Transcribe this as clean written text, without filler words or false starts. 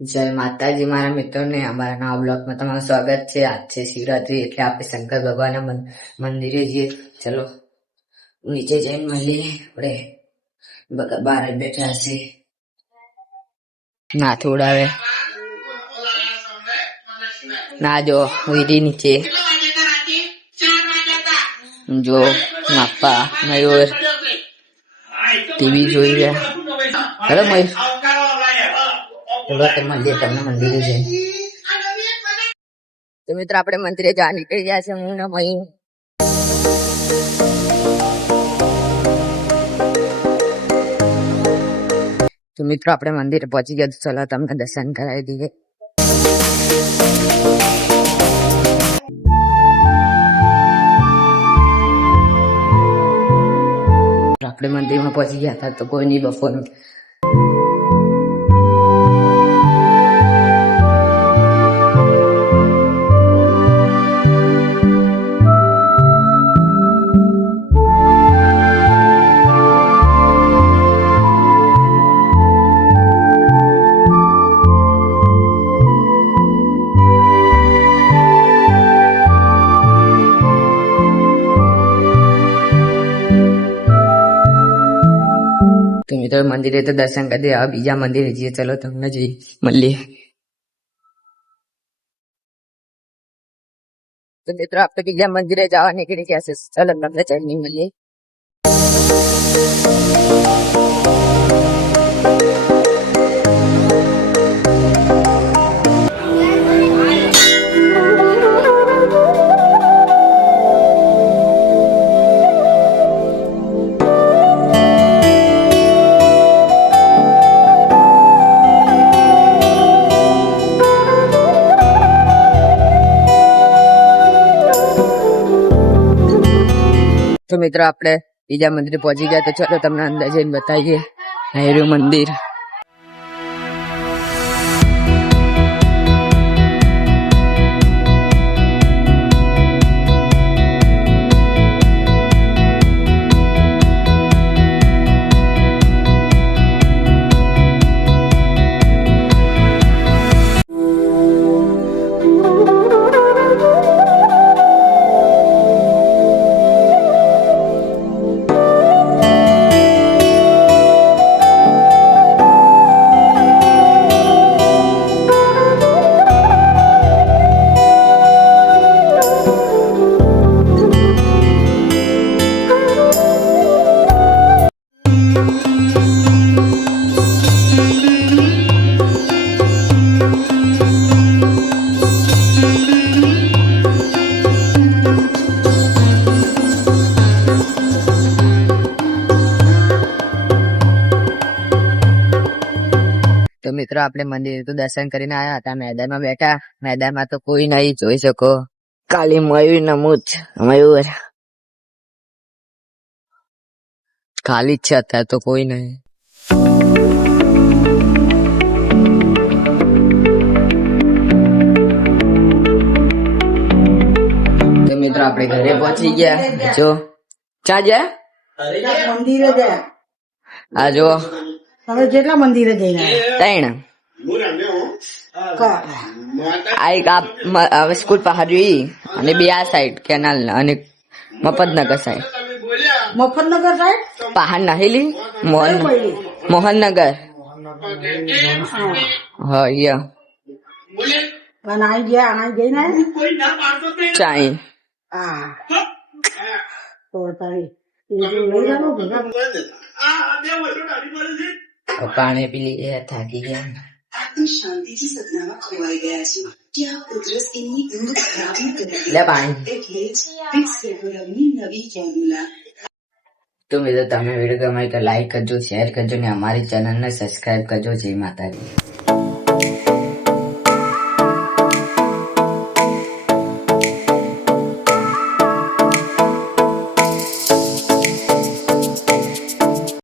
જય માતાજી મારા મિત્રોને અમારા નવા બ્લોગમાં તમારું સ્વાગત છે। આજ છે શિવરાત્રી એટલે આપણે શંકર ભગવાનના મંદિરે જઈએ। ચલો નીચે જઈને મળીએ। આપણે બધા બહાર જ બેઠા છે, નાથ ઉડાવે ના જો વીરી નીચે જો માપા મયુર ટીવી જોઈ રહ્યા। હેલો મયુર, તમને મંદિરે જઈએ। તો મિત્રો આપણે મંદિરે જવા નીકળી ગયા છે, હું ને મયુર। તો મિત્રો આપણે મંદિરે પહોંચી ગયા, ચલો તમને દર્શન કરાવી દઈએ। આપણે મંદિરમાં પહોંચી ગયા હતા તો કોઈ નહીં બપોરનું। તો મિત્રો મંદિરે તો દર્શન કરી દે, હવે બીજા મંદિરે જઈએ। ચલો તમને જઈ મળીએ। તો મિત્રો આપણે બીજા મંદિરે જવા નીકળી ગયા છે, ચલો તમને જઈ મળીએ। તો મિત્રો આપણે બીજા મંદિરે પહોંચી ગયા, તો ચલો તમને અંદર જઈને બતાવીએ। હેરું મંદિર તો મિત્રો આપણે મંદિર તો દર્શન કરીને આવ્યા હતા, મેદાનમાં બેઠા। મેદાનમાં તો કોઈ નહીં, જોઈ શકો ખાલી મયુર નમૂજ મયુર ખાલી જ છે, અત્યારે તો કોઈ નહીં। તો મિત્રો આપણે ઘરે પહોંચી ગયા। જો ચા જાય મંદિરે ગયા, આ જો હવે જેટલા મંદિરે જઈને ત્રણ આ એક હવે સ્કૂલ પહાડ જોઈ, અને બે આ સાઈડ કેનાલ અને મફતનગર સાઈડ। મફતનગર સાહેબ પહાડ નાહેલી મોહનનગર હા આઈ ગયા જઈને ચાઈ તો તારી લઈ જાવ ભેગા પાણી પી લઈએ, થાકી ગયા। શાંતિથી સપનામાં ખોવાઈ ગયા છે, ત્યાં ઉધરસ એમની ઊંઘ ખરાબ કરી લે પાણી। એટલે જ ફિક્સ કેબોરમની નવી ફોર્મ્યુલા। તો મિત્રો તમે વિડીયો ગમે તો લાઈક કરજો, શેર કરજો ને અમારી ચેનલને સબસ્ક્રાઇબ કરજો। જય માતાજી।